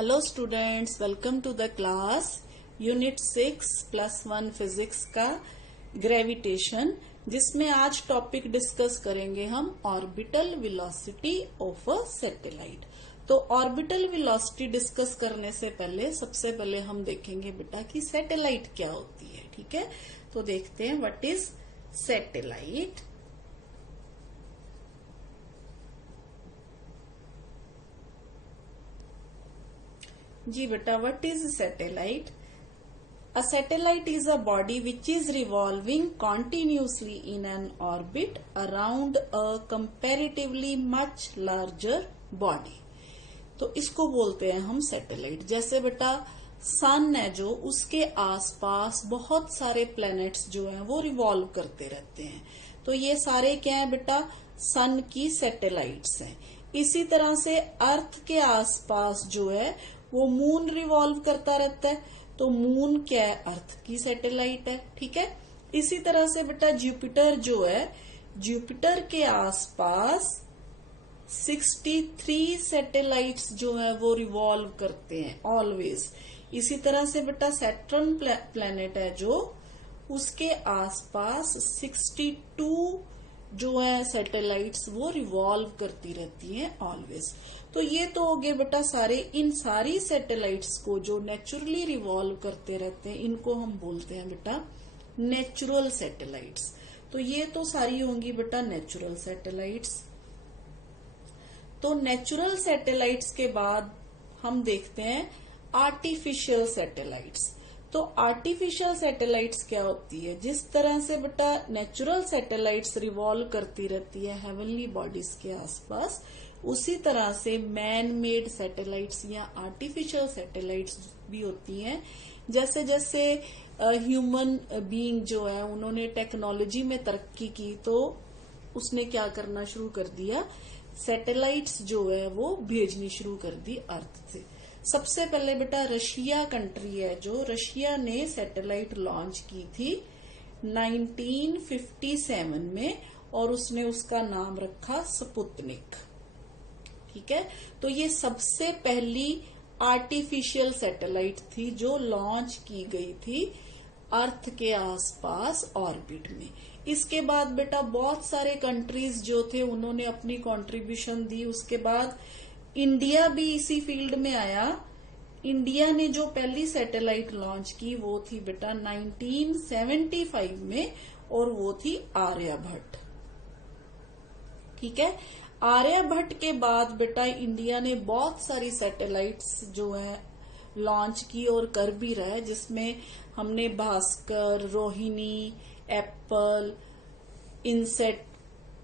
Hello students, welcome to the class unit 6+1 physics का gravitation, जिसमें आज टॉपिक डिस्कस करेंगे हम orbital velocity of a satellite. तो ऑर्बिटल वेलोसिटी डिस्कस करने से पहले सबसे पहले हम देखेंगे बेटा कि सैटेलाइट क्या होती है। ठीक है, तो देखते हैं व्हाट इज सैटेलाइट। जी बेटा, what is a satellite? A satellite is a body which is revolving continuously in an orbit around a comparatively much larger body. तो इसको बोलते हैं हम सैटेलाइट। जैसे बेटा सन है जो, उसके आसपास बहुत सारे प्लैनेट्स जो हैं वो रिवॉल्व करते रहते हैं। तो ये सारे क्या है बेटा, सन की सैटेलाइट्स हैं। इसी तरह से अर्थ के आसपास जो है वो मून रिवॉल्व करता रहता है, तो मून क्या है, अर्थ की सैटेलाइट है। ठीक है, इसी तरह से बेटा जुपिटर जो है, जुपिटर के आसपास 63 सैटेलाइट्स जो है वो रिवॉल्व करते हैं ऑलवेज। इसी तरह से बेटा सैटर्न प्लैनेट है जो, उसके आसपास 62 जो है सैटेलाइट्स वो रिवॉल्व करती रहती हैं ऑलवेज। तो ये तो हो गए बेटा सारे, इन सारी सैटेलाइट्स को जो नेचुरली रिवॉल्व करते रहते हैं इनको हम बोलते हैं बेटा नेचुरल सैटेलाइट्स। तो ये तो सारी होंगी बेटा नेचुरल सैटेलाइट्स। तो नेचुरल सैटेलाइट्स के बाद हम देखते हैं आर्टिफिशियल सैटेलाइट्स। तो आर्टिफिशियल सैटेलाइट्स क्या होती है, जिस तरह से बेटा नेचुरल सैटेलाइट्स रिवॉल्व करती रहती है हेवनली बॉडीज के आसपास, उसी तरह से मैन मेड सैटेलाइट्स या आर्टिफिशियल सैटेलाइट्स भी होती हैं। जैसे जैसे ह्यूमन बीइंग जो है उन्होंने टेक्नोलॉजी में तरक्की की, तो उसने क्या करना शुरू कर दिया, सैटेलाइट्स जो है वो भेजनी शुरू कर दी अर्थ से। सबसे पहले बेटा रशिया कंट्री है जो, रशिया ने सैटेलाइट लॉन्च की थी 1957 में, और उसने उसका नाम रखा स्पुतनिक। ठीक है, तो ये सबसे पहली आर्टिफिशियल सैटेलाइट थी जो लॉन्च की गई थी अर्थ के आसपास ऑर्बिट में। इसके बाद बेटा बहुत सारे कंट्रीज जो थे उन्होंने अपनी कंट्रीब्यूशन दी। उसके बाद इंडिया भी इसी फील्ड में आया। इंडिया ने जो पहली सैटेलाइट लॉन्च की वो थी बेटा 1975 में, और वो थी आर्यभट्ट। ठीक है, आर्यभट्ट के बाद बेटा इंडिया ने बहुत सारी सैटेलाइट्स जो है लॉन्च की और कर भी रहा है, जिसमें हमने भास्कर, रोहिणी, एप्पल, इनसेट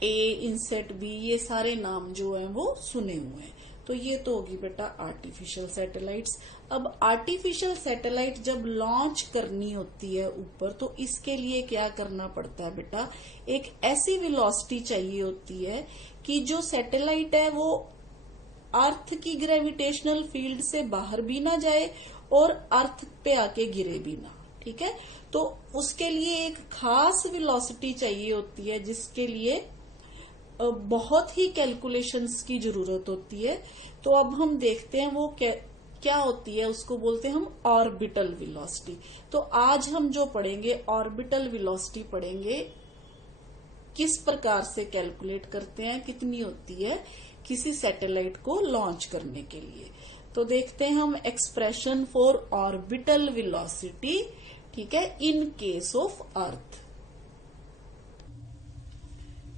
ए, इनसेट बी, ये सारे नाम जो हैं वो सुने हुए हैं। तो ये तो होगी बेटा आर्टिफिशियल सैटेलाइट्स। अब आर्टिफिशियल सैटेलाइट जब लॉन्च करनी होती है ऊपर, तो इसके लिए क्या करना पड़ता है बेटा, एक ऐसी वेलोसिटी चाहिए होती है कि जो सैटेलाइट है वो अर्थ की ग्रेविटेशनल फील्ड से बाहर भी ना जाए और अर्थ पे आके गिरे भी ना। ठीक है, तो उसके लिए एक खास वेलोसिटी चाहिए होती है, जिसके लिए बहुत ही कैलकुलेशंस की जरूरत होती है। तो अब हम देखते हैं वो क्या होती है, उसको बोलते हैं हम ऑर्बिटल वेलोसिटी। तो आज हम जो पढ़ेंगे ऑर्बिटल वेलोसिटी पढ़ेंगे, किस प्रकार से कैलकुलेट करते हैं, कितनी होती है किसी सैटेलाइट को लॉन्च करने के लिए। तो देखते हैं हम एक्सप्रेशन फॉर ऑर्बिटल वेलोसिटी। ठीक है, इन केस ऑफ अर्थ।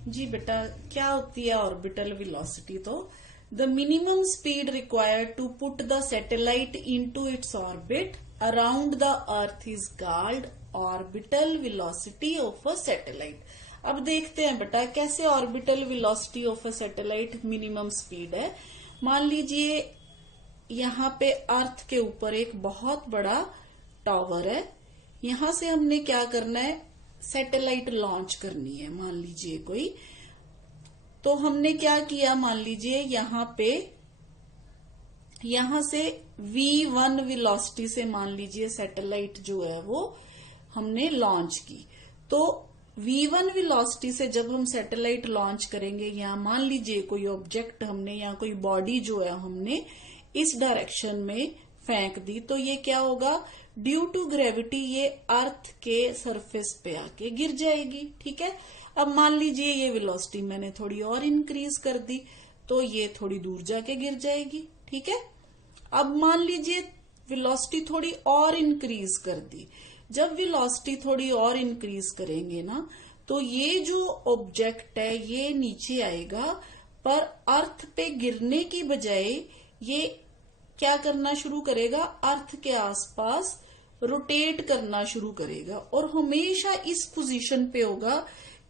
जी बेटा, क्या होती है ऑर्बिटल वेलोसिटी? तो the minimum speed required to put the satellite into its orbit around the earth is called orbital velocity of a satellite. अब देखते हैं बेटा कैसे orbital velocity of a satellite minimum speed है। मान लीजिए यहाँ पे अर्थ के ऊपर एक बहुत बड़ा टावर है, यहां से हमने क्या करना है, सैटेलाइट लॉन्च करनी है मान लीजिए कोई। तो हमने क्या किया, मान लीजिए यहां से v1 वेलोसिटी से मान लीजिए सैटेलाइट जो है वो हमने लॉन्च की। तो v1 वेलोसिटी से जब हम सैटेलाइट लॉन्च करेंगे, यहाँ मान लीजिए कोई ऑब्जेक्ट हमने या कोई बॉडी जो है हमने इस डायरेक्शन में फेंक दी तो ये क्या होगा, ड्यू टू ग्रेविटी ये अर्थ के सरफेस पे आके गिर जाएगी। ठीक है, अब मान लीजिए ये वेलोसिटी मैंने थोड़ी और इंक्रीज कर दी तो ये थोड़ी दूर जाके गिर जाएगी। ठीक है, अब मान लीजिए वेलोसिटी थोड़ी और इंक्रीज कर दी। जब वेलोसिटी थोड़ी और इंक्रीज करेंगे ना तो ये जो ऑब्जेक्ट है ये नीचे आएगा, पर अर्थ पे गिरने की बजाय ये क्या करना शुरू करेगा, अर्थ के आसपास रोटेट करना शुरू करेगा और हमेशा इस पोजीशन पे होगा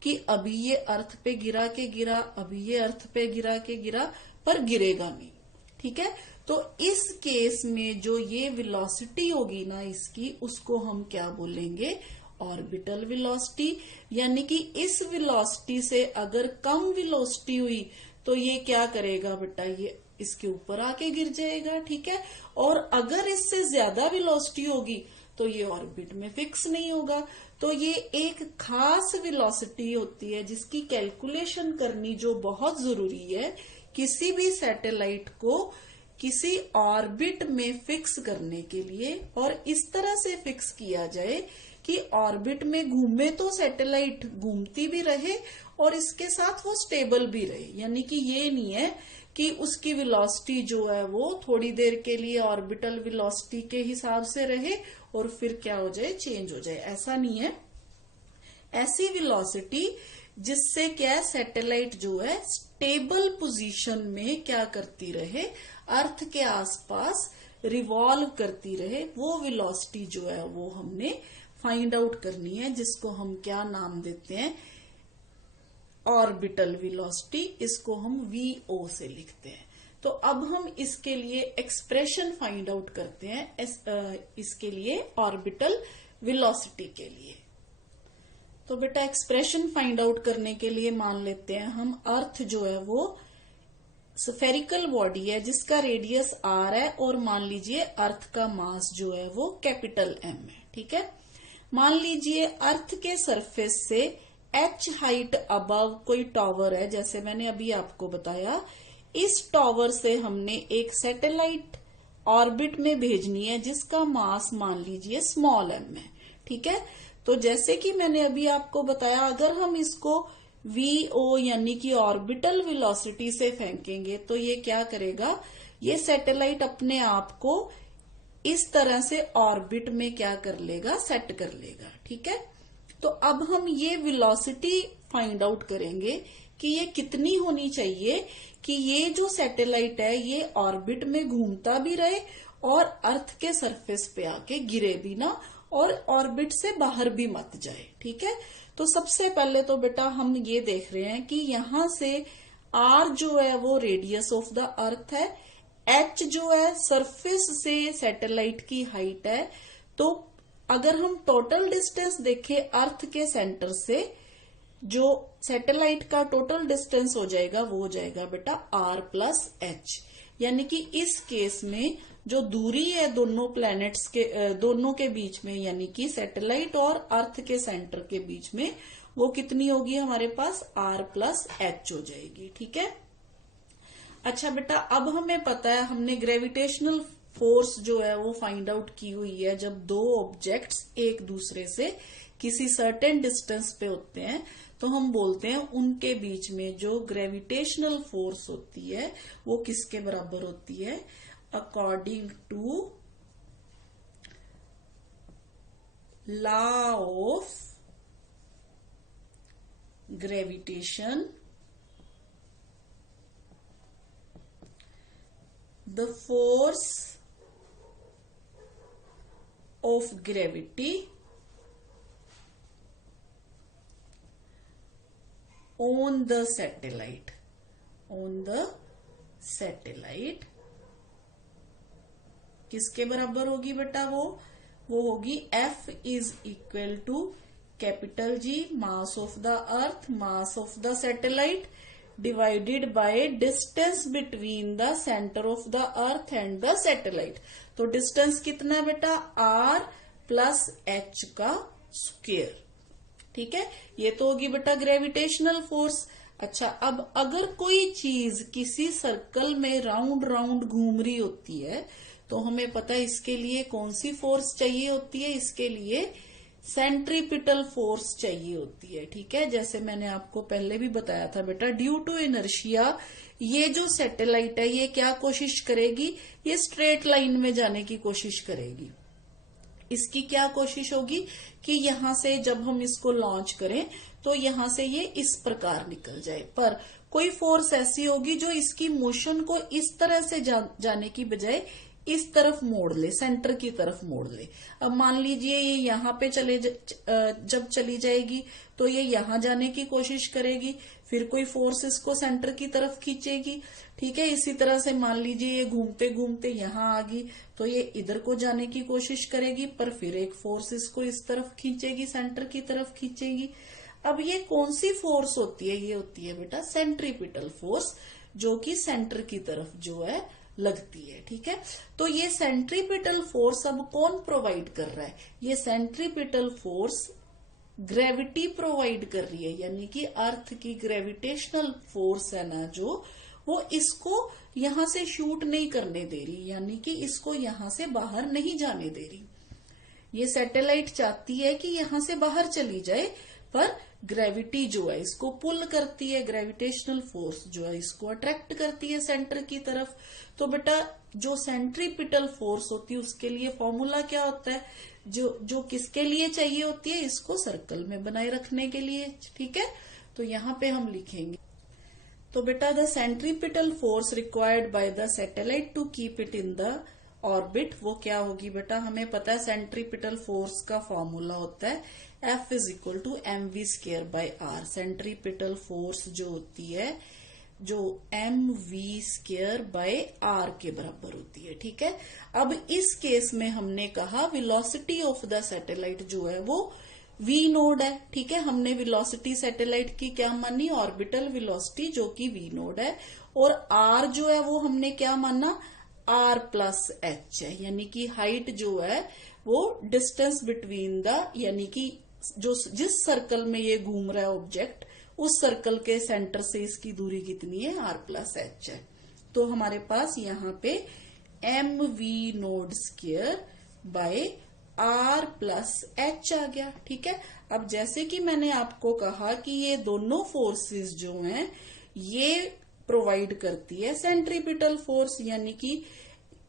कि अभी ये अर्थ पे गिरा के गिरा, अभी ये अर्थ पे गिरा के गिरा, पर गिरेगा नहीं। ठीक है, तो इस केस में जो ये वेलोसिटी होगी ना इसकी, उसको हम क्या बोलेंगे, ऑर्बिटल वेलोसिटी। यानी कि इस वेलोसिटी से अगर कम वेलोसिटी हुई तो ये क्या करेगा बेटा, ये इसके ऊपर आके गिर जाएगा। ठीक है, और अगर इससे ज्यादा वेलोसिटी होगी तो ये ऑर्बिट में फिक्स नहीं होगा। तो ये एक खास वेलोसिटी होती है जिसकी कैलकुलेशन करनी जो बहुत जरूरी है किसी भी सैटेलाइट को किसी ऑर्बिट में फिक्स करने के लिए, और इस तरह से फिक्स किया जाए कि ऑर्बिट में घूमे तो सैटेलाइट घूमती भी रहे और इसके साथ वो स्टेबल भी रहे। यानी कि ये नहीं है कि उसकी वेलोसिटी जो है वो थोड़ी देर के लिए ऑर्बिटल वेलोसिटी के हिसाब से रहे और फिर क्या हो जाए, चेंज हो जाए, ऐसा नहीं है। ऐसी वेलोसिटी जिससे क्या सैटेलाइट जो है स्टेबल पोजीशन में क्या करती रहे, अर्थ के आसपास रिवॉल्व करती रहे, वो वेलोसिटी जो है वो हमने फाइंड आउट करनी है, जिसको हम क्या नाम देते हैं, ऑर्बिटल वेलोसिटी। इसको हम VO से लिखते हैं। तो अब हम इसके लिए एक्सप्रेशन फाइंड आउट करते हैं इसके लिए ऑर्बिटल वेलोसिटी के लिए। तो बेटा एक्सप्रेशन फाइंड आउट करने के लिए मान लेते हैं हम अर्थ जो है वो स्फेरिकल बॉडी है जिसका रेडियस R है, और मान लीजिए अर्थ का मास जो है वो कैपिटल M है। ठीक है, मान लीजिए अर्थ के सरफेस से h हाइट अबव कोई टावर है, जैसे मैंने अभी आपको बताया। इस टावर से हमने एक सैटेलाइट ऑर्बिट में भेजनी है जिसका मास मान लीजिए स्मॉल m है। ठीक है, तो जैसे कि मैंने अभी आपको बताया, अगर हम इसको VO यानी कि ऑर्बिटल वेलोसिटी से फेंकेंगे तो ये क्या करेगा, ये सैटेलाइट अपने आप को इस तरह से ऑर्बिट में क्या कर लेगा, सेट कर लेगा। ठीक है, तो अब हम ये वेलोसिटी फाइंड आउट करेंगे कि ये कितनी होनी चाहिए कि ये जो सैटेलाइट है ये ऑर्बिट में घूमता भी रहे और अर्थ के सरफेस पे आके गिरे भी ना और ऑर्बिट से बाहर भी मत जाए। ठीक है, तो सबसे पहले तो बेटा हम ये देख रहे हैं कि यहां से R जो है वो रेडियस ऑफ द अर्थ है, H जो है सरफेस से सैटेलाइट की हाइट है। तो अगर हम टोटल डिस्टेंस देखें अर्थ के सेंटर से, जो सैटेलाइट का टोटल डिस्टेंस हो जाएगा वो हो जाएगा बेटा R+H। यानी कि इस केस में जो दूरी है दोनों प्लैनेट्स के दोनों के बीच में, यानी कि सैटेलाइट और अर्थ के सेंटर के बीच में, वो कितनी होगी हमारे पास, R+H हो जाएगी। ठीक है, अच्छा बेटा अब हमें पता है, हमने ग्रेविटेशनल फोर्स जो है वो फाइंड आउट की हुई है। जब दो ऑब्जेक्ट्स एक दूसरे से किसी सर्टेन डिस्टेंस पे होते हैं तो हम बोलते हैं उनके बीच में जो ग्रेविटेशनल फोर्स होती है वो किसके बराबर होती है, according to law of gravitation the force of gravity on the satellite किसके बराबर होगी बेटा, वो होगी F is equal to capital G mass of the earth, mass of the satellite divided by distance between the centre of the earth and the satellite. तो distance कितना बेटा, R+H का स्क्वायर। ठीक है, ये तो होगी बेटा ग्रेविटेशनल फोर्स। अच्छा, अब अगर कोई चीज किसी सर्कल में राउंड राउंड घूम रही होती है तो हमें पता है इसके लिए कौन सी फोर्स चाहिए होती है, इसके लिए सेंट्रीपिटल फोर्स चाहिए होती है। ठीक है, जैसे मैंने आपको पहले भी बताया था बेटा, ड्यू टू इनर्शिया ये जो सैटेलाइट है ये क्या कोशिश करेगी, ये स्ट्रेट लाइन में जाने की कोशिश करेगी। इसकी क्या कोशिश होगी कि यहां से जब हम इसको लॉन्च करें तो यहां से ये इस प्रकार निकल जाए, पर कोई फोर्स ऐसी होगी जो इसकी मोशन को इस तरह से जाने की बजाय इस तरफ मोड़ ले, सेंटर की तरफ मोड़ ले। अब मान लीजिए ये यहाँ पे जब चली जाएगी तो ये यहाँ जाने की कोशिश करेगी, फिर कोई फोर्स इसको सेंटर की तरफ खींचेगी। ठीक है, इसी तरह से मान लीजिए ये घूमते घूमते यहाँ आ गई तो ये इधर को जाने की कोशिश करेगी, पर फिर एक फोर्स इसको इस तरफ खींचेगी, सेंटर की तरफ खींचेगी। अब ये कौन सी फोर्स होती है, ये होती है बेटा सेंट्रीपिटल फोर्स, जो कि सेंटर की तरफ जो है लगती है। ठीक है, तो ये सेंट्रीपिटल फोर्स अब कौन प्रोवाइड कर रहा है, ये सेंट्रीपिटल फोर्स ग्रेविटी प्रोवाइड कर रही है, यानी कि अर्थ की ग्रेविटेशनल फोर्स है ना जो, वो इसको यहां से शूट नहीं करने दे रही, यानी कि इसको यहां से बाहर नहीं जाने दे रही। ये सैटेलाइट चाहती है कि यहां से बाहर चली जाए, पर ग्रेविटी जो है इसको पुल करती है, ग्रेविटेशनल फोर्स जो है इसको अट्रैक्ट करती है सेंटर की तरफ। तो बेटा जो सेंट्रीपिटल फोर्स होती है उसके लिए फॉर्मूला क्या होता है, जो किसके लिए चाहिए होती है, इसको सर्कल में बनाए रखने के लिए। ठीक है, तो यहाँ पे हम लिखेंगे, तो बेटा the centripetal force required by the satellite to keep it in the orbit, वो क्या होगी बेटा, हमें पता है सेंट्रीपिटल फोर्स का फॉर्मूला होता है F is equal to mv² by r। Centripetal force जो होती है जो mv² बाय r के बराबर होती है। ठीक है, अब इस केस में हमने कहा वेलोसिटी ऑफ द सैटेलाइट जो है वो v नोड है। ठीक है, हमने वेलोसिटी सैटेलाइट की क्या मानी, ऑर्बिटल वेलोसिटी जो कि v नोड है, और r जो है वो हमने क्या माना, r प्लस h है, यानी कि हाइट जो है वो डिस्टेंस बिटवीन द, यानी कि जो जिस सर्कल में ये घूम रहा है ऑब्जेक्ट, उस सर्कल के सेंटर से इसकी दूरी कितनी है, r प्लस h है। तो हमारे पास यहाँ पे mv naught square by r plus h आ गया। ठीक है, अब जैसे कि मैंने आपको कहा कि ये दोनों फोर्सेस जो हैं ये प्रोवाइड करती है सेंट्रीपिटल फोर्स, यानी कि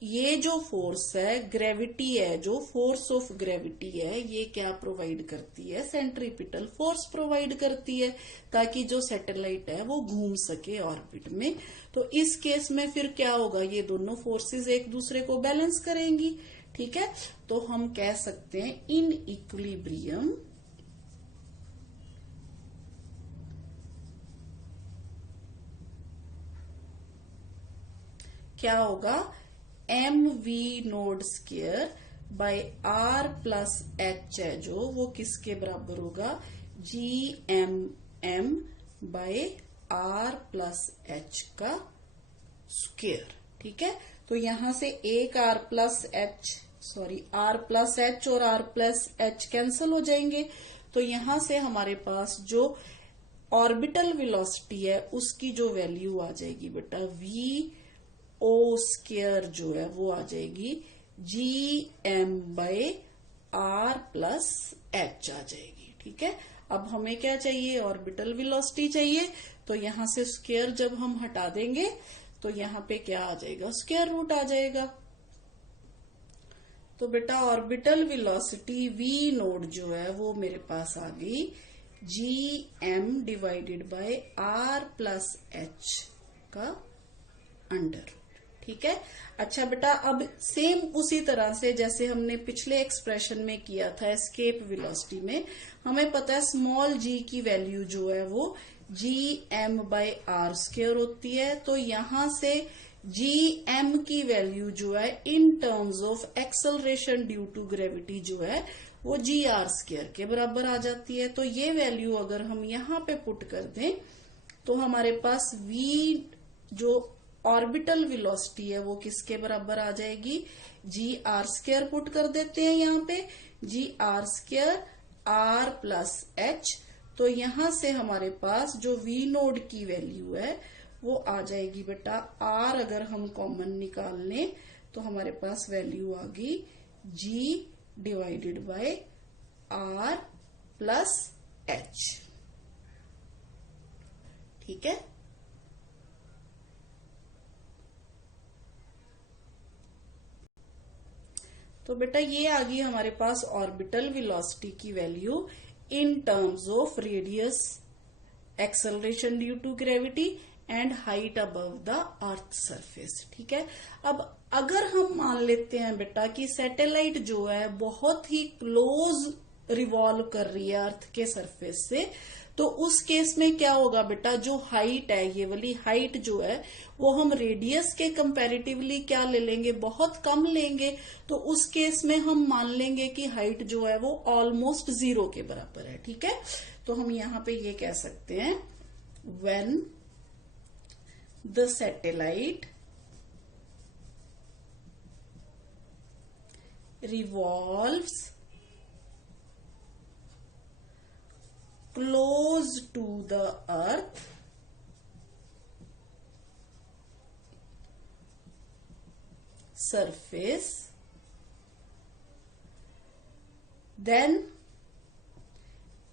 ये जो फोर्स है ग्रेविटी है, जो फोर्स ऑफ ग्रेविटी है, ये क्या प्रोवाइड करती है, सेंट्रीपिटल फोर्स प्रोवाइड करती है, ताकि जो सैटेलाइट है वो घूम सके ऑर्बिट में। तो इस केस में फिर क्या होगा, ये दोनों फोर्सेस एक दूसरे को बैलेंस करेंगी। ठीक है, तो हम कह सकते हैं इन इक्विलिब्रियम क्या होगा, mv naught square by r plus h है जो, वो किसके बराबर होगा, gmm by r plus h का स्क्वायर। ठीक है, तो यहां से एक r प्लस h और r प्लस h कैंसिल हो जाएंगे, तो यहां से हमारे पास जो ऑर्बिटल वेलोसिटी है उसकी जो वैल्यू आ जाएगी बेटा v ओ स्क्वायर जो है वो आ जाएगी gm by r plus h आ जाएगी। ठीक है, अब हमें क्या चाहिए, ऑर्बिटल वेलोसिटी चाहिए, तो यहां से स्क्वायर जब हम हटा देंगे तो यहाँ पे क्या आ जाएगा, स्क्वायर रूट आ जाएगा। तो बेटा ऑर्बिटल वेलोसिटी v नोड जो है वो मेरे पास आ गई gm divided by r plus h का अंडर। ठीक है, अच्छा बेटा अब सेम उसी तरह से जैसे हमने पिछले एक्सप्रेशन में किया था एस्केप वेलोसिटी में, हमें पता है स्मॉल g की वैल्यू जो है वो gm बाय r स्क्वायर होती है, तो यहां से gm की वैल्यू जो है in terms of acceleration due to gravity जो है वो gr स्क्वायर के बराबर आ जाती है। तो ये वैल्यू अगर हम यहाँ पे पुट कर दें तो हमारे पास v जो ऑर्बिटल वेलोसिटी है वो किसके बराबर आ जाएगी, gr स्क्वायर पुट कर देते हैं यहाँ पे, gr square r plus h, तो यहां से हमारे पास जो वी नोड की वैल्यू है वो आ जाएगी बेटा आर। अगर हम कॉमन निकाल लें तो हमारे पास वैल्यू आ गई g divided by are plus h. ठीक है, तो बेटा ये आ गई हमारे पास ऑर्बिटल वेलोसिटी की value in terms of radius, acceleration due to gravity and height above the earth surface. ठीक है, अब अगर हम मान लेते हैं बेटा कि सैटेलाइट जो है बहुत ही क्लोज रिवॉल्व कर रही है अर्थ के सरफेस से, तो उस केस में क्या होगा बेटा, जो हाइट है, ये वाली हाइट जो है वो हम रेडियस के कंपैरेटिवली क्या ले लेंगे, बहुत कम लेंगे। तो उस केस में हम मान लेंगे कि हाइट जो है वो ऑलमोस्ट 0 के बराबर है। ठीक है, तो हम यहां पे ये कह सकते हैं when the satellite revolves close to the earth surface, then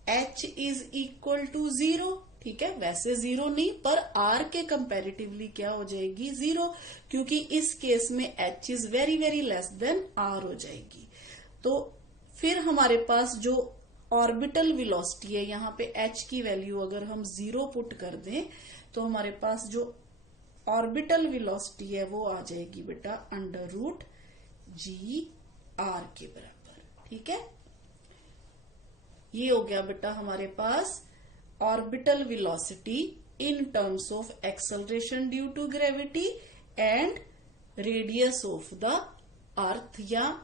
h is equal to 0। ठीक है, वैसे 0 नहीं पर r के कंपैरेटिवली क्या हो जाएगी 0, क्योंकि इस केस में h is very very less than r हो जाएगी। तो फिर हमारे पास जो ऑर्बिटल वेलोसिटी है, यहाँ पे h की वैल्यू अगर हम 0 पुट कर दें तो हमारे पास जो ऑर्बिटल वेलोसिटी है वो आ जाएगी बेटा अंडर रूट जी आर के बराबर। ठीक है, ये हो गया बेटा हमारे पास orbital velocity in terms of acceleration due to gravity and radius of the earth, या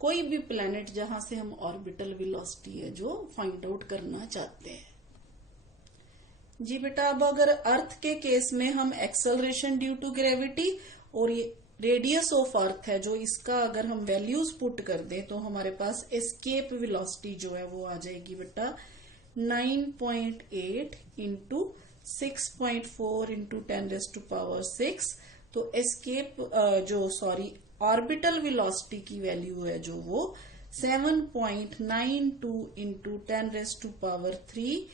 कोई भी प्लेनेट जहां से हम ऑर्बिटल वेलोसिटी है जो फाइंड आउट करना चाहते हैं। जी बेटा, अब अगर अर्थ के केस में हम एक्सेलरेशन ड्यू टू ग्रेविटी और ये रेडियस ऑफ अर्थ है जो, इसका अगर हम वैल्यूज पुट कर दें तो हमारे पास एस्केप वेलोसिटी जो है वो आ जाएगी बेटा 9.8 इंटू 6.4 इंटू 10⁻⁶। तो एस्केप ऑर्बिटल वेलोसिटी की वैल्यू है जो वो 7.92 into 10⁻³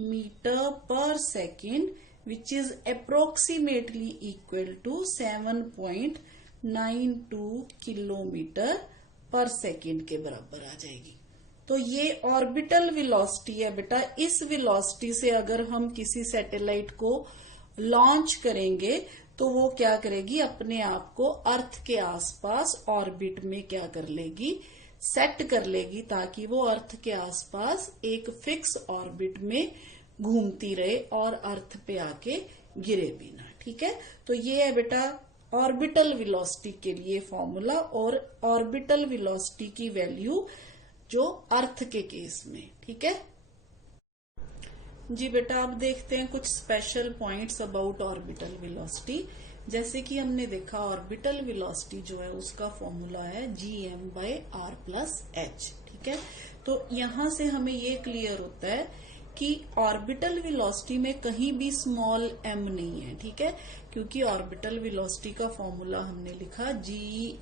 metre per second, which is approximately equal to 7.92 kilometre per second के बराबर आ जाएगी। तो ये ऑर्बिटल वेलोसिटी है बेटा। इस वेलोसिटी से अगर हम किसी सैटेलाइट को लॉन्च करेंगे तो वो क्या करेगी, अपने आप को अर्थ के आसपास ऑर्बिट में क्या कर लेगी, सेट कर लेगी, ताकि वो अर्थ के आसपास एक फिक्स ऑर्बिट में घूमती रहे और अर्थ पे आके गिरे भी ना। ठीक है, तो ये है बेटा ऑर्बिटल वेलोसिटी के लिए फॉर्मूला और ऑर्बिटल वेलोसिटी की वैल्यू जो अर्थ के केस में। ठीक है जी बेटा, अब देखते हैं कुछ special points about orbital velocity. जैसे कि हमने देखा ऑर्बिटल वेलोसिटी जो है उसका फॉर्मूला है gm/r+h। ठीक है, तो यहां से हमें ये क्लियर होता है कि ऑर्बिटल वेलोसिटी में कहीं भी स्मॉल m नहीं है। ठीक है, क्योंकि ऑर्बिटल वेलोसिटी का फॉर्मूला हमने लिखा gm/r+h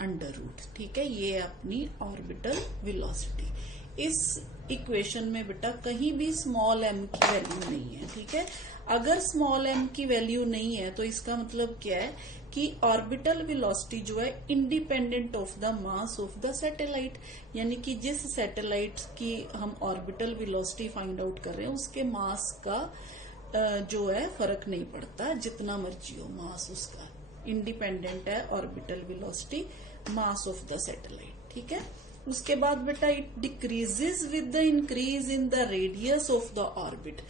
अंडर रूट। ठीक है, ये अपनी ऑर्बिटल वेलोसिटी। इस इक्वेशन में बेटा कहीं भी स्मॉल m की वैल्यू नहीं है। ठीक है, अगर स्मॉल m की वैल्यू नहीं है तो इसका मतलब क्या है कि ऑर्बिटल वेलोसिटी जो है independent of the mass of the satellite, यानी कि जिस सैटेलाइट की हम ऑर्बिटल वेलोसिटी फाइंड आउट कर रहे हैं उसके मास का जो है फर्क नहीं पड़ता, जितना मर्जी हो मास उसका, इंडिपेंडेंट है orbital velocity mass of the satellite. ठीक है, उसके बाद बेटा it decreases with the increase in the radius of the orbit.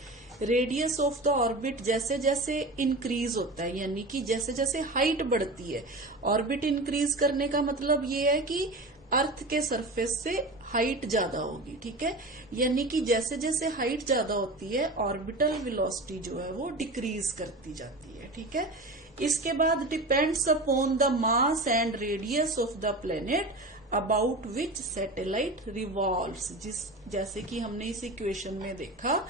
Radius of the orbit जैसे जैसे इंक्रीज होता है, यानी कि जैसे जैसे हाइट बढ़ती है, ऑर्बिट इंक्रीज करने का मतलब ये है कि अर्थ के सरफेस से हाइट ज्यादा होगी। ठीक है, यानी कि जैसे जैसे हाइट ज्यादा होती है ऑर्बिटल वेलोसिटी जो है वो डिक्रीज करती जाती है। ठीक है, इसके बाद depends upon the mass and radius of the planet about which satellite revolves. जैसे कि हमने इस इक्वेशन में देखा,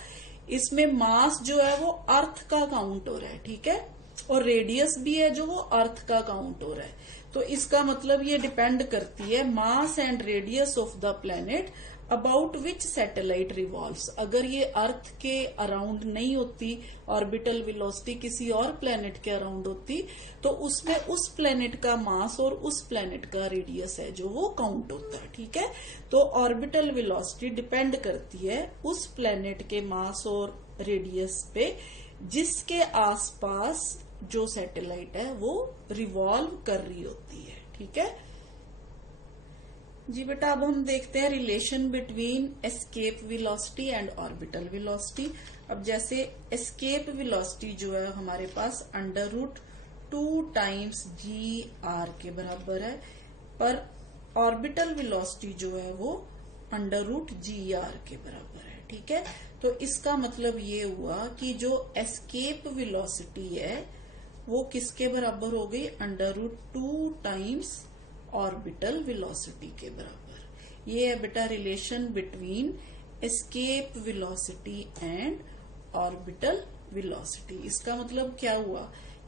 इसमें मास जो है वो अर्थ का काउंट हो रहा है, ठीक है, और रेडियस भी है जो वो अर्थ का काउंट हो रहा है। तो इसका मतलब ये डिपेंड करती है mass and radius of the planet about which satellite revolves. अगर ये अर्थ के अराउंड नहीं होती, ऑर्बिटल वेलोसिटी किसी और प्लेनेट के अराउंड होती, तो उसमें उस प्लेनेट का मास और उस प्लेनेट का रेडियस है जो वो काउंट होता है, ठीक है। तो ऑर्बिटल वेलोसिटी डिपेंड करती है उस प्लेनेट के मास और रेडियस पे जिसके आसपास जो सैटेलाइट है वो रिवॉल्व कर रही होती है, ठीक है जी बेटा। अब हम देखते हैं relation between escape velocity and orbital velocity. अब जैसे एस्केप वेलोसिटी जो है हमारे पास √2 टाइम्स g(r) के बराबर है, पर ऑर्बिटल वेलोसिटी जो है वो √g(r) के बराबर है, ठीक है। तो इसका मतलब ये हुआ कि जो एस्केप वेलोसिटी है वो किसके बराबर हो गई, √2 टाइम्स ऑर्बिटल वेलोसिटी के बराबर। ये है बेटा relation between escape velocity and orbital velocity. इसका मतलब क्या हुआ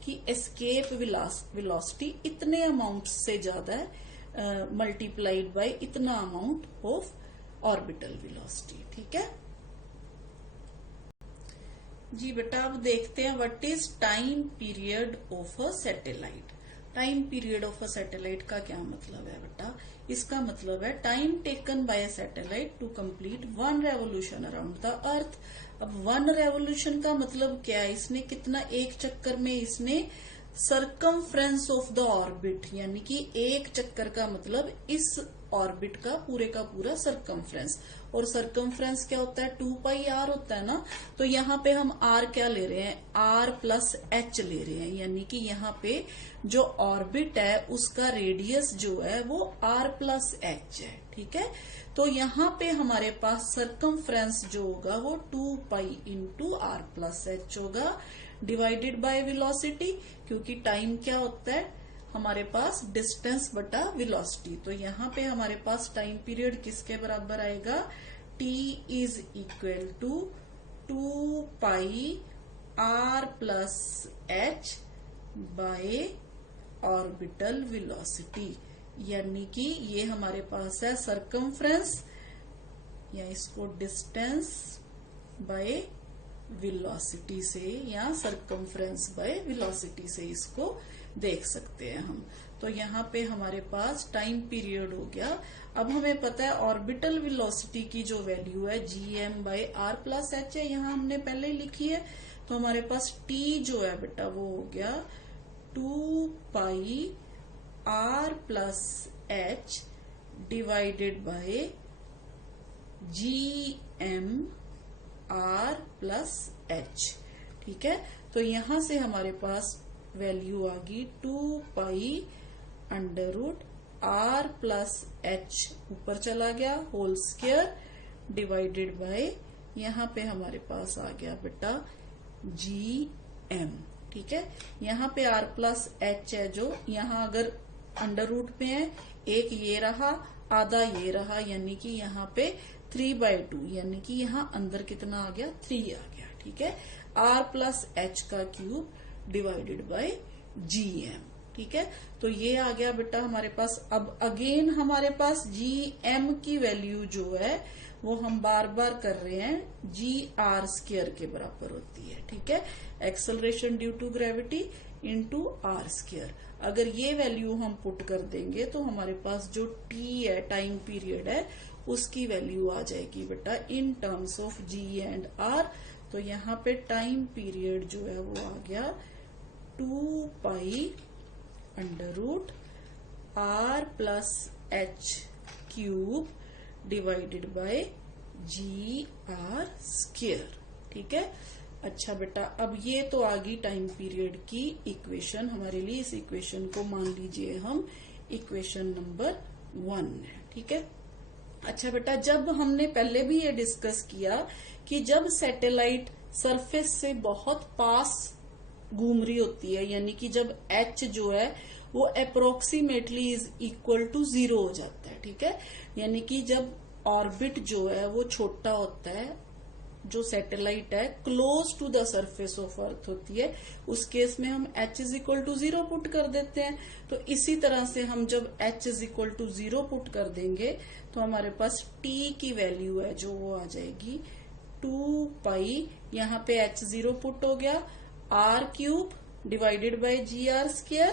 कि एस्केप वेलोसिटी इतने अमाउंट से ज्यादा है मल्टीप्लाइड बाय इतना अमाउंट ऑफ ऑर्बिटल वेलोसिटी, ठीक है जी बेटा। अब देखते हैं what is time period of a satellite. Time period of a satellite का क्या मतलब है बेटा, इसका मतलब है time taken by a satellite to complete 1 revolution around the earth. अब 1 रेवोल्यूशन का मतलब क्या है, इसने कितना, एक चक्कर में इसने सरकमफ्रेंस ऑफ द ऑर्बिट, यानी कि एक चक्कर का मतलब इस ऑर्बिट का पूरा सरकमफ्रेंस, और सरकमफ्रेंस क्या होता है, 2πr होता है ना। तो यहाँ पे हम r क्या ले रहे हैं, r+h ले रहे हैं, यानी कि यहाँ पे जो ऑर्बिट है उसका रेडियस जो है वो r+h है, ठीक है। तो यहाँ पे हमारे पास सरकमफ्रेंस जो होगा वो 2π × r+h होगा डिवाइडेड बाय वेलोसिटी, क्योंकि टाइम क्या होता है हमारे पास डिस्टेंस बटा वेलोसिटी। तो यहाँ पे हमारे पास टाइम पीरियड किसके बराबर आएगा, t is equal to 2π r+h by orbital velocity, यानी कि ये हमारे पास है सरकमफ्रेंस या इसको डिस्टेंस बाय वेलोसिटी से या सरकमफ्रेंस बाय वेलोसिटी से इसको देख सकते हैं हम। तो यहाँ पे हमारे पास टाइम पीरियड हो गया। अब हमें पता है ऑर्बिटल वेलोसिटी की जो वैल्यू है gm/r+h है, यहाँ हमने पहले ही लिखी है। तो हमारे पास t जो है बेटा वो हो गया 2π r+h डिवाइडेड बाय gm/r+h, ठीक है। तो यहां से हमारे पास वैल्यू आ गई 2π √r+h, ऊपर चला गया होल स्क्वायर डिवाइडेड बाय, यहाँ पे हमारे पास आ गया बेटा gm, ठीक है। यहाँ पे r+h है जो यहाँ अगर अंडर रूट पे है, एक ये रहा आधा ये रहा, यानी कि यहाँ पे 3/2, यानी कि यहाँ अंदर कितना आ गया 3 आ गया, ठीक है। r+h का क्यूब डिवाइडेड बाय gm, ठीक है। तो ये आ गया बेटा हमारे पास। अब अगेन हमारे पास gm की वैल्यू जो है वो हम बार बार कर रहे हैं gr² के बराबर होती है, ठीक है। Acceleration due to gravity into r²। अगर ये वैल्यू हम पुट कर देंगे तो हमारे पास जो t है टाइम पीरियड है उसकी वैल्यू आ जाएगी बेटा इन terms of g and r। तो यहाँ पे टाइम पीरियड जो है वो आ गया 2π √r+h³ डिवाइडेड बाय gr², ठीक है। अच्छा बेटा, अब ये तो आ गई टाइम पीरियड की इक्वेशन हमारे लिए। इस इक्वेशन को मान लीजिए हम इक्वेशन नंबर 1 है, ठीक है। अच्छा बेटा, जब हमने पहले भी ये डिस्कस किया कि जब सैटेलाइट सरफेस से बहुत पास घूम रही होती है, यानी कि जब h जो है वो अप्रोक्सीमेटली इज इक्वल टू 0 हो जाता है। ठीक है, यानी कि जब ऑर्बिट जो है वो छोटा होता है, जो सैटेलाइट है close to the surface of earth होती है, उस केस में हम h is equal to 0 put कर देते हैं। तो इसी तरह से हम जब h is equal to 0 put कर देंगे तो हमारे पास t की वैल्यू है जो वो आ जाएगी 2 पाई, यहाँ पे h0 पुट हो गया, r cube divided by ji R square,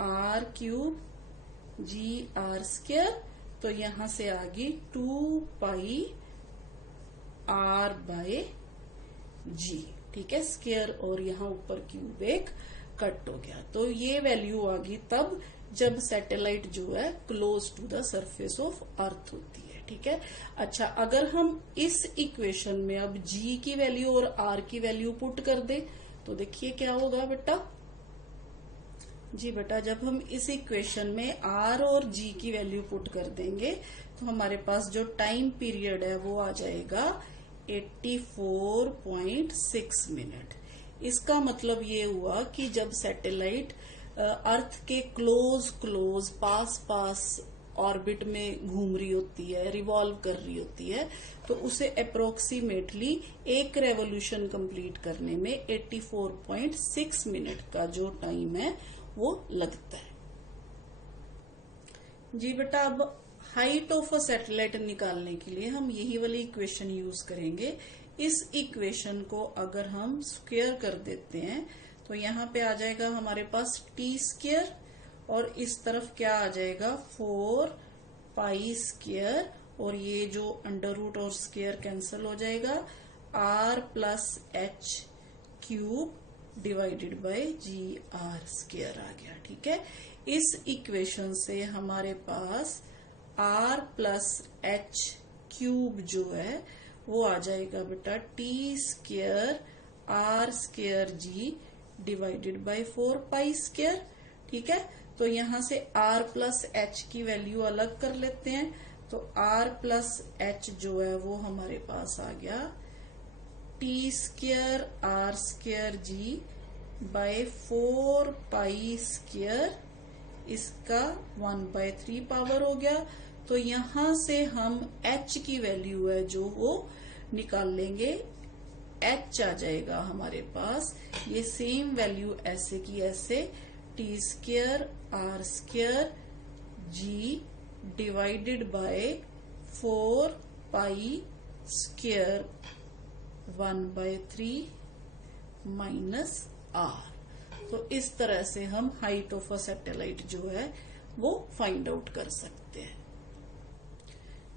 r cube G R square. तो यहां से आ गई 2 पाई r बाय जी। ठीक है, स्क्वायर और यहाँ ऊपर क्यूब एक कट हो गया। तो ये वैल्यू आ गई तब जब सैटेलाइट जो है close to the surface of earth होती है। ठीक है, अच्छा अगर हम इस इक्वेशन में अब g की वैल्यू और r की वैल्यू पुट कर दे तो देखिए क्या होगा बेटा। जी बेटा, जब हम इस इक्वेशन में r और g की वैल्यू पुट कर देंगे तो हमारे पास जो टाइम पीरियड है वो आ जाएगा 84.6 मिनट। इसका मतलब ये हुआ कि जब सैटेलाइट अर्थ के क्लोज पास ऑर्बिट में घूम रही होती है, रिवॉल्व कर रही होती है, तो उसे अप्रोक्सीमेटली एक रेवोल्यूशन कंप्लीट करने में 84.6 मिनट का जो टाइम है वो लगता है। जी बेटा, अब हाइट ऑफ अ सैटेलाइट निकालने के लिए हम यही वाली इक्वेशन यूज करेंगे। इस इक्वेशन को अगर हम स्क्वायर कर देते हैं तो यहाँ पे आ जाएगा हमारे पास टी स्क्वायर और इस तरफ क्या आ जाएगा 4 पाई स्क्वायर, और ये जो अंडर रूट और स्क्वायर कैंसिल हो जाएगा, r plus h cube divided by ji r square आ गया। ठीक है, इस इक्वेशन से हमारे पास r प्लस एच क्यूब जो है वो आ जाएगा बेटा t square r square ji divided by 4 pi square. ठीक है, तो यहां से r प्लस एच की वैल्यू अलग कर लेते हैं, तो r प्लस एच जो है वो हमारे पास आ गया टी स्क्वायर r स्क्वायर जी बाय 4 पाई स्क्वायर, इसका 1/3 पावर हो गया। तो यहां से हम h की वैल्यू है जो वो निकाल लेंगे, h आ जाएगा हमारे पास, ये सेम वैल्यू ऐसे की ऐसे T square r square ji divided by 4 pi square 1/3 minus r। तो इस तरह से हम हाइट ऑफ अ सैटेलाइट जो है वो फाइंड आउट कर सकते हैं।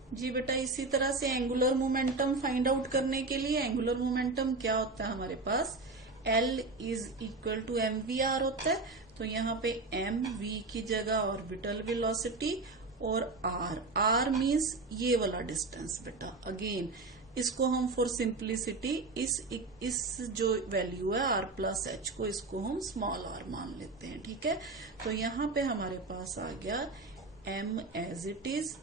जी बेटा, इसी तरह से एंगुलर मोमेंटम फाइंड आउट करने के लिए एंगुलर मोमेंटम क्या होता है हमारे पास, L is equal to mvr होता है। तो यहाँ पे m v की जगह ऑर्बिटल वेलोसिटी और r मीन्स ये वाला डिस्टेंस बेटा। अगेन इसको हम फॉर सिंप्लिसिटी इस जो वैल्यू है r प्लस एच को इसको हम स्मॉल r मान लेते हैं। ठीक है, तो यहाँ पे हमारे पास आ गया m as it is,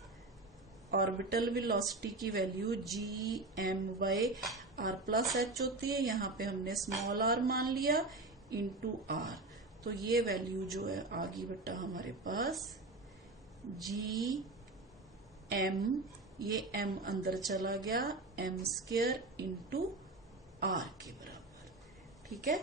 orbital velocity की value g M by r plus h होती है, यहाँ पे हमने स्मॉल r मान लिया इंटू r। तो ये वैल्यू जो है आ गई बेटा हमारे पास जी एम, ये m अंदर चला गया, m स्क्वायर इंटू r के बराबर। ठीक है,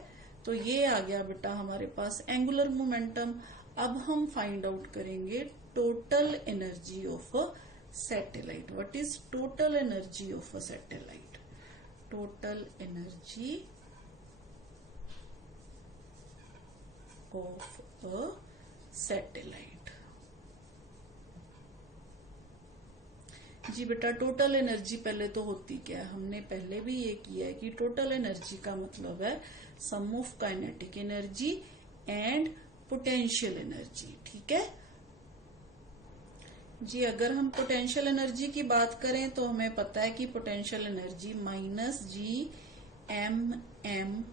तो ये आ गया बेटा हमारे पास एंगुलर मोमेंटम। अब हम फाइंड आउट करेंगे total energy of a satellite. What is total energy of a satellite? Total energy of a satellite. जी बेटा, टोटल एनर्जी पहले तो होती क्या है, हमने पहले भी ये किया है कि टोटल एनर्जी का मतलब है sum of kinetic energy and potential energy. ठीक है जी, अगर हम पोटेंशियल एनर्जी की बात करें तो हमें पता है कि potential energy minus G M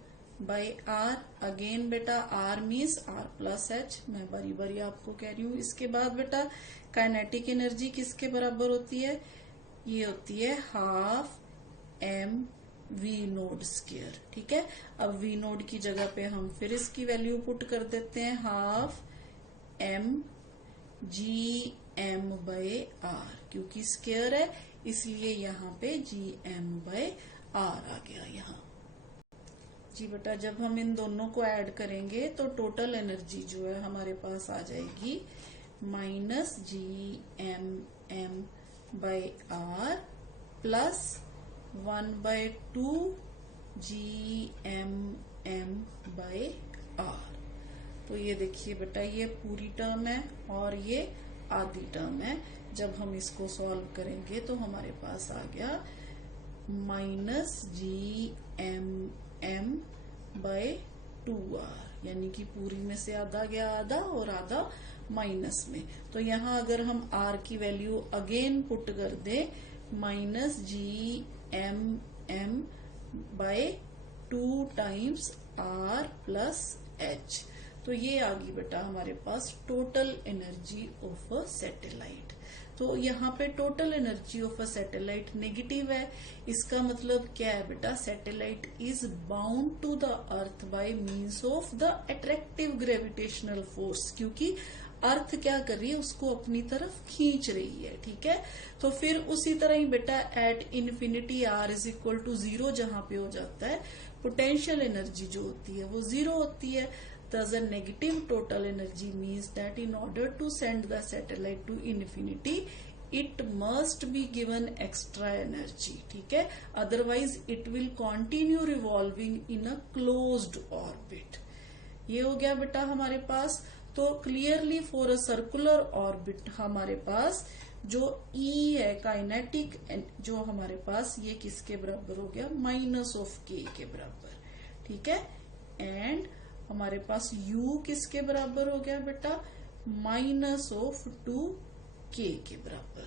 by R. Again बेटा R means R plus H, मैं बारी बारी आपको कह रही हूँ। इसके बाद बेटा काइनेटिक एनर्जी किसके बराबर होती है, ये होती है half M V naught square. ठीक है, अब वी नोड की जगह पे हम फिर इसकी वैल्यू पुट कर देते हैं, half M G M by R, क्योंकि स्क्वायर है इसलिए यहाँ पे जी एम बाय आर आ गया यहाँ। जी बेटा, जब हम इन दोनों को ऐड करेंगे तो टोटल एनर्जी जो है हमारे पास आ जाएगी minus G M by are plus 1/2 G M by R. तो ये देखिए बेटा, ये पूरी टर्म है और ये आधी टर्म है। जब हम इसको सॉल्व करेंगे तो हमारे पास आ गया minus G M bye 2r, यानी कि पूरी में से आधा गया आधा और आधा माइनस में। तो यहाँ अगर हम r की वैल्यू अगेन पुट कर दे, minus G M by 2 times r plus h। तो ये आ गई बेटा हमारे पास total energy of a satellite. तो यहाँ पे total energy of a satellite negative है। इसका मतलब क्या है बेटा, satellite is bound to the earth by means of the attractive gravitational force, क्योंकि अर्थ क्या कर रही है, उसको अपनी तरफ खींच रही है। ठीक है, तो फिर उसी तरह ही बेटा at infinity r is equal to 0 जहां पे हो जाता है, पोटेंशियल एनर्जी जो होती है वो 0 होती है। Thus, a negative total energy means that in order to send the satellite to infinity, it must be given extra energy. ठीक है, otherwise it will continue revolving in a closed orbit. ये हो गया बेटा हमारे पास। तो clearly for a circular orbit हमारे पास जो E है काइनेटिक, जो हमारे पास ये किसके बराबर हो गया, माइनस ऑफ k के बराबर। ठीक है, एंड हमारे पास u किसके बराबर हो गया बेटा, माइनस ऑफ 2k के बराबर।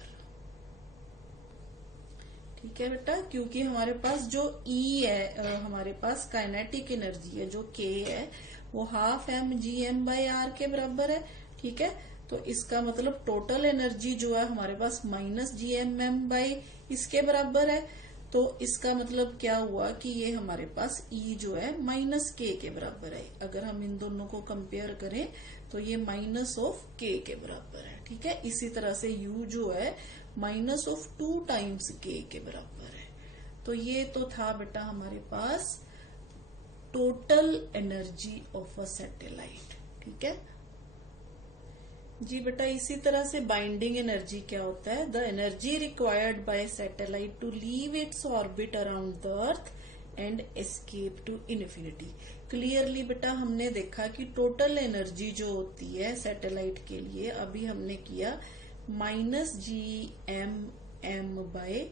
ठीक है बेटा, क्योंकि हमारे पास जो E है, हमारे पास काइनेटिक एनर्जी है जो k है, वो half M G M by R के बराबर है। ठीक है, तो इसका मतलब टोटल एनर्जी जो है हमारे पास माइनस जी एम बाय इसके बराबर है। तो इसका मतलब क्या हुआ कि ये हमारे पास E जो है माइनस k के बराबर है। अगर हम इन दोनों को कंपेयर करें तो ये माइनस ऑफ k के बराबर है। ठीक है, इसी तरह से U जो है माइनस ऑफ 2 टाइम्स k के बराबर है। तो ये तो था बेटा हमारे पास total energy of a satellite. ठीक है जी बेटा, इसी तरह से बाइंडिंग एनर्जी क्या होता है, the energy required by satellite to leave its orbit around the earth and escape to infinity. Clearly बेटा हमने देखा कि टोटल एनर्जी जो होती है सैटेलाइट के लिए, अभी हमने किया minus G M bye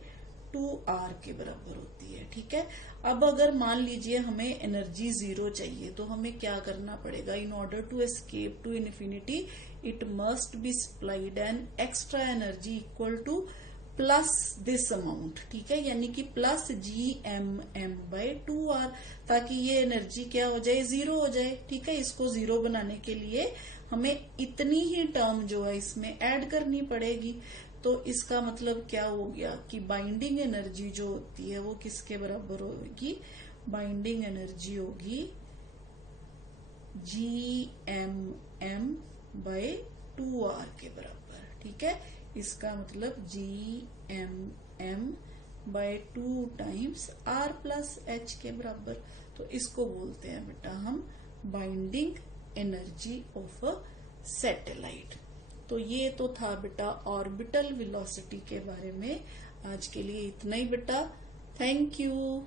2r के बराबर होती है। ठीक है, अब अगर मान लीजिए हमें एनर्जी 0 चाहिए तो हमें क्या करना पड़ेगा, in order to escape to infinity it must be supplied an extra energy equal to plus this amount. ठीक है, यानी कि प्लस जी एम बाय 2r, ताकि ये एनर्जी क्या हो जाए, 0 हो जाए। ठीक है, इसको 0 बनाने के लिए हमें इतनी ही टर्म जो है इसमें ऐड करनी पड़ेगी। तो इसका मतलब क्या हो गया कि बाइंडिंग एनर्जी जो होती है वो किसके बराबर होगी, बाइंडिंग एनर्जी होगी जी एम बाय 2r के बराबर। ठीक है, इसका मतलब G M by 2 times r plus h के बराबर। तो इसको बोलते हैं बेटा हम binding energy of a satellite. तो ये तो था बेटा ऑर्बिटल वेलोसिटी के बारे में। आज के लिए इतना ही बेटा, थैंक यू।